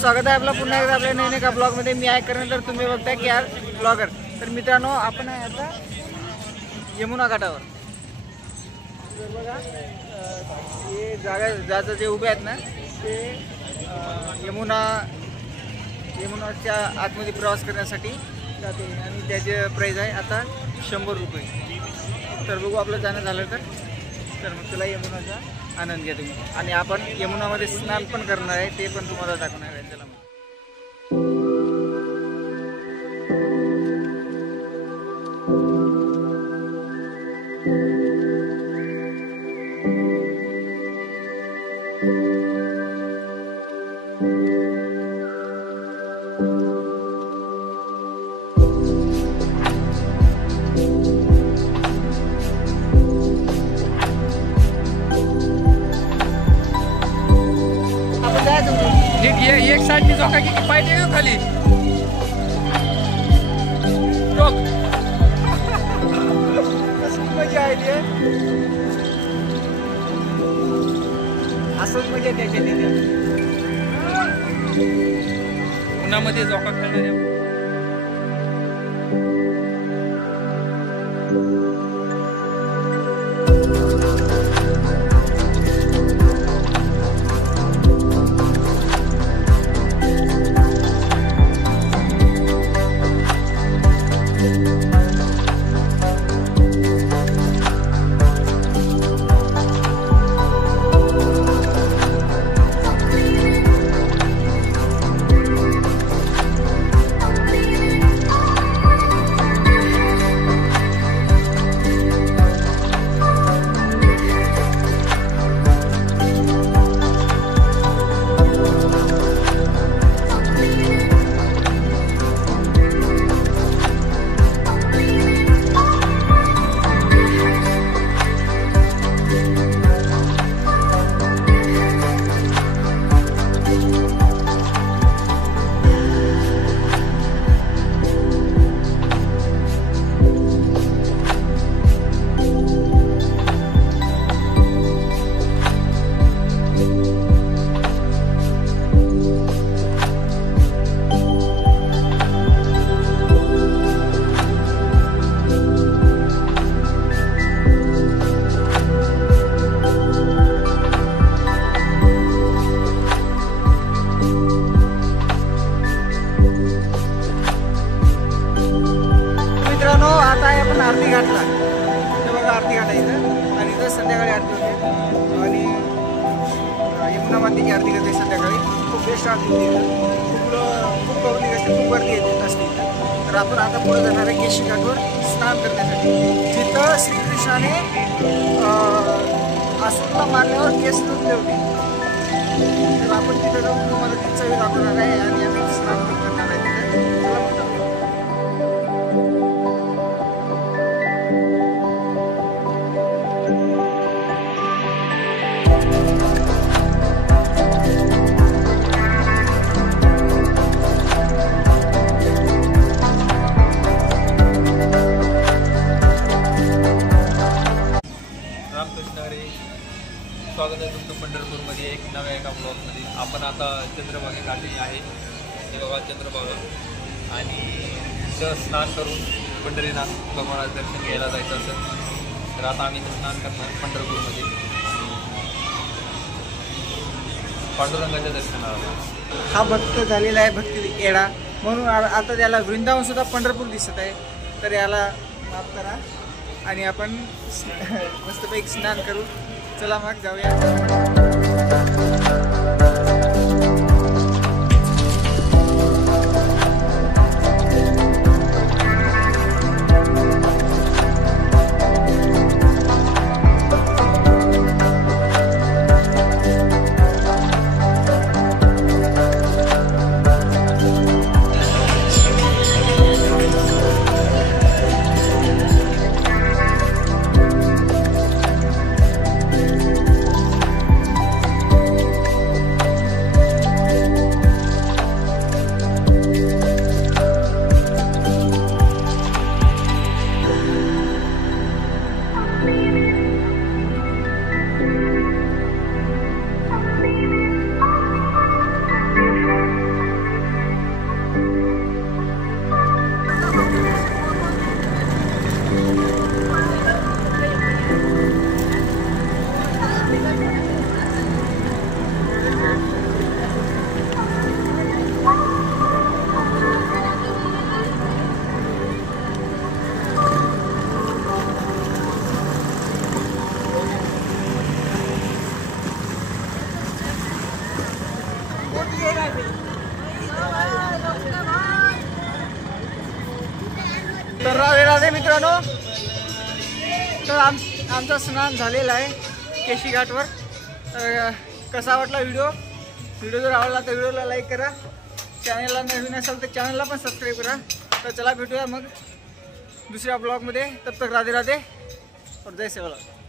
स्वागत आहे आपलं पुन्हा एकदा आपल्या नवीन एका ब्लॉगमध्ये. मी आहे करण, तर तुम्ही बघताय KR ब्लॉगर. तर मित्रांनो, आपण आहे आता यमुना घाटावर. तर बघा हे जागा जे उभे आहेत ना ते यमुनाच्या आतमध्ये प्रवास करण्यासाठी जाते आणि त्याचे प्राईज आहे आता 100 रुपये. तर बघू आपलं जाणं झालं तर मग तुला यमुनाचा आनंद घ्या तुम्ही. आणि आपण यमुनामध्ये स्नान पण करणार आहे, ते पण तुम्हाला दाखवणार आहे. चला मग. एक साइड जोका की पाहिजे खाली रोक. मजा आली असंच मजा त्याच्या उन्हामध्ये जोका खेळणाऱ्या. आरती घाटला. ते बघा आरती घाट आहे इथं, आणि इथं संध्याकाळी आरती होते आणि यमुना मातेची आरती करते संध्याकाळी. खूप बेस्ट आरती होती इथं. खूप पब्लिक असते, खूप गर्दी येते असते इथं. तर आपण आता पुढे जाणार आहे केशी घाटवर स्नान करण्यासाठी, जिथं श्रीकृष्णाने असुरला मारल्यावर केस तुटले होते. तर आपण तिथं जाऊन तुम्हाला तिचा वेळ दाखवणार आहे आणि आम्ही स्नान पण करणार आहे तिथं. चला म्हणतो. स्वागत आहे तुमचं पंढरपूरमध्ये एक नव्या एका ब्लॉगमध्ये. आपण आता चंद्रभागे काठी आहे, हे बघा चंद्रभागा, आणि तिथं स्नान करून पंढरीनाथ भगवानाचं दर्शन घ्यायला जायचं असेल तर आता आम्ही स्नान करणार पंढरपूरमध्ये पांडुरंगाच्या दर्शनाला. हा भक्त झालेला आहे भक्ती येडा, म्हणून आता त्याला वृंदावन सुद्धा पंढरपूर दिसत आहे. तर याला माफ करा आणि आपण मस्तपैकी स्नान करू. चला मग जाऊया. मित्रांनो, तर आमचं स्नान झालेलं आहे केशी घाटवर. तर कसा वाटला व्हिडिओ जर आवडला तर व्हिडिओला लाईक करा. चॅनलला नवीन असेल तर चॅनलला पण सबस्क्राईब करा. तर चला भेटूया मग दुसऱ्या ब्लॉगमध्ये. तब तक राधे राधे और जय सेवालाल.